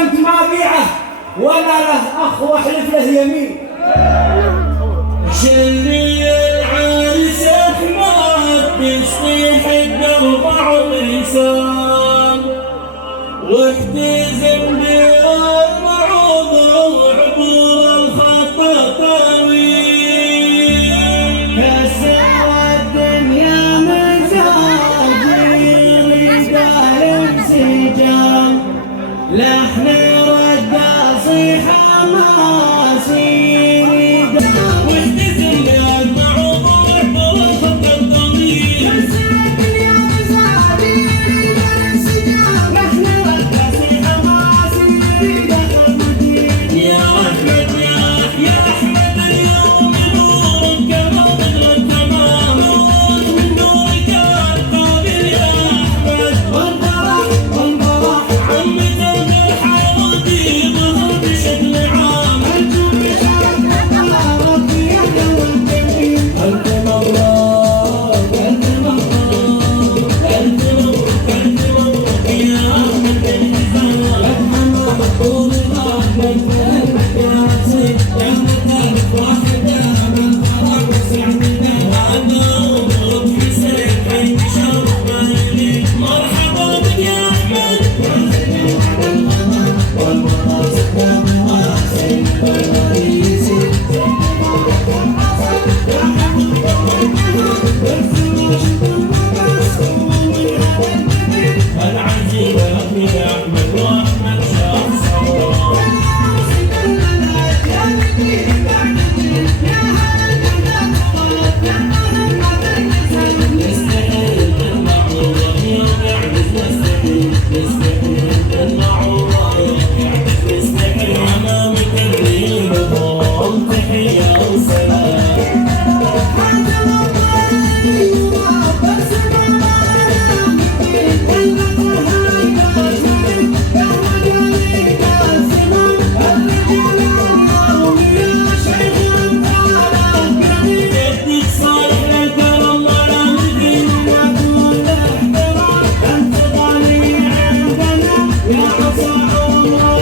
قسمت ما بيعه وانا له اخ واحلف له يمين. شري العرس احمد بيصيح الاربع لسان واحتزم بالمعوض وعبور الخط طويل كسر الدنيا مزاجي رجال انسجام لحن رد صيحه ماسير واحتزم بالمعوض وعبور الخط الطويل كسر الدنيا مزاجي رجال انسجام لحن رد صيحه ماسير يا احمد يا احمد اليوم نورك كما بدر التمام من نورك القابل يا احمد والفرح عمة الحوادي ظهر بشكل عام ألف مبروك ألف مبروك ألف مبروك ألف مبروك يا أحمد الحزام محمد طول العمر فهمك يا سيد يا مكانك واحدة من فرح وسعدنا مبروك حسين حي شرف بالي مرحبا بك يا أحمد والمناصب والمواسم والمريسي العزيز يا أحمد وأحمد شخص نستحيل بالمعروف يرجع نستحيل نستحيل بالمعروف يرجع نستحيل أمام التدريب ضم تحية وسلام يديك صالح للكرم ولا مثل يا عصا عمر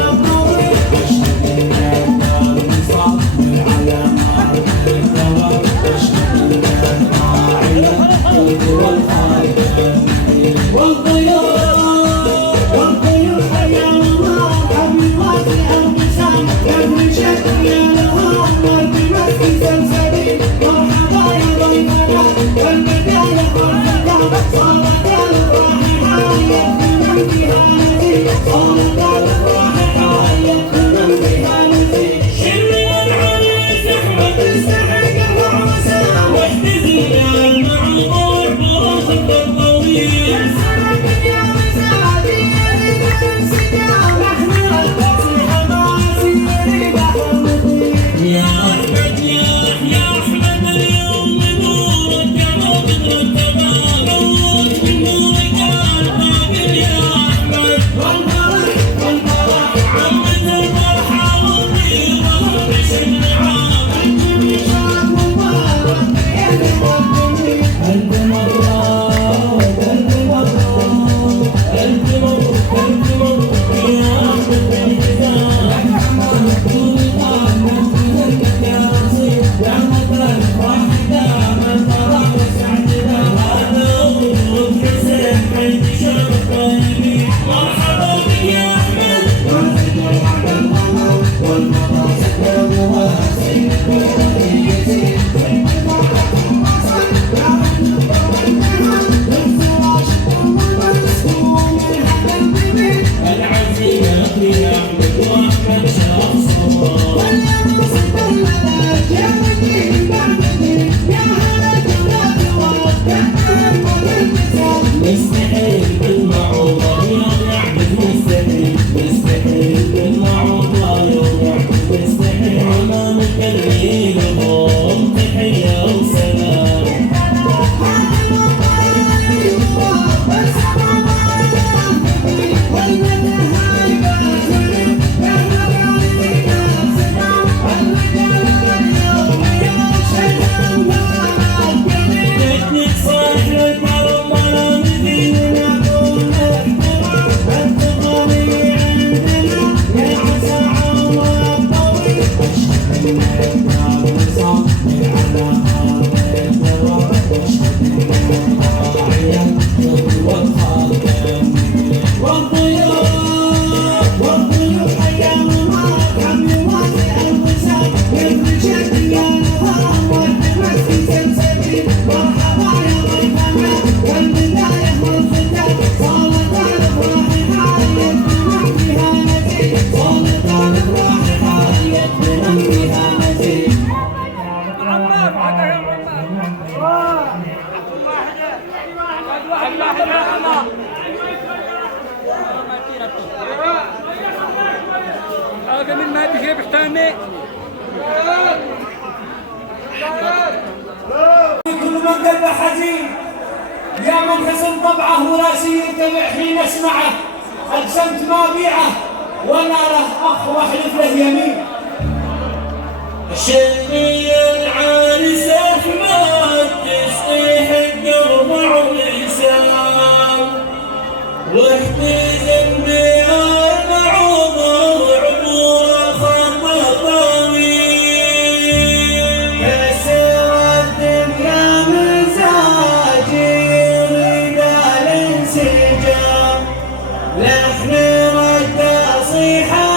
الطويل والطيور حيا الله حبيبات الأنقسام يبني شكل لها مرد مسك سلسبيل مرحبا يا ضيفنا والبداية والفتاة صارت الراحة يبني من بها نزيد صارت الراحة يبني من بها نزيد شري العريس أحمد تستحق الرؤساء واحتزم يا المعمور بالخط الطويل يا مساعدي رجال انسجام نحن التصيح ماسير بحر يا أحمد يا أحمد اليوم نورك كما بدر التمام من نورك القابل يا أحمد والفرح عمة الفرحة والطيبة بشكل عام مشاك مبارك بيد والجميل ألف مبروك ألف مبروك ألف مبروك ألف مبروك يا أحمد الحزام محمد طول العمر فهمك يا سيد يا مكان واحدة من فرح وسعدنا هذا مبروك حسين حي شرف بالي مرحبا بك يا أحمد والمناصب والمواسم والمريسي العزيز يا أحمد وأحمد شخص نستحيل بالمعروف يرجع نستحيل نستحيل بالمعروف يرجع نستحيل أمام التدريب ضم تحية وسلام ما يدري بحتاني كل من قلبه حزين يا من حزن طبعه وراسي ينتبع حين اسمعه اقسمت ما بيعه وانا له اخ واحلف له يمين شمي العرس احمد تسقيح القلب وعويسان واحتزم بالمعوض وعبور الخط طويل كسر الدنيا مزاجي يريد الانسجام لحن رد صيحه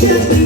شبي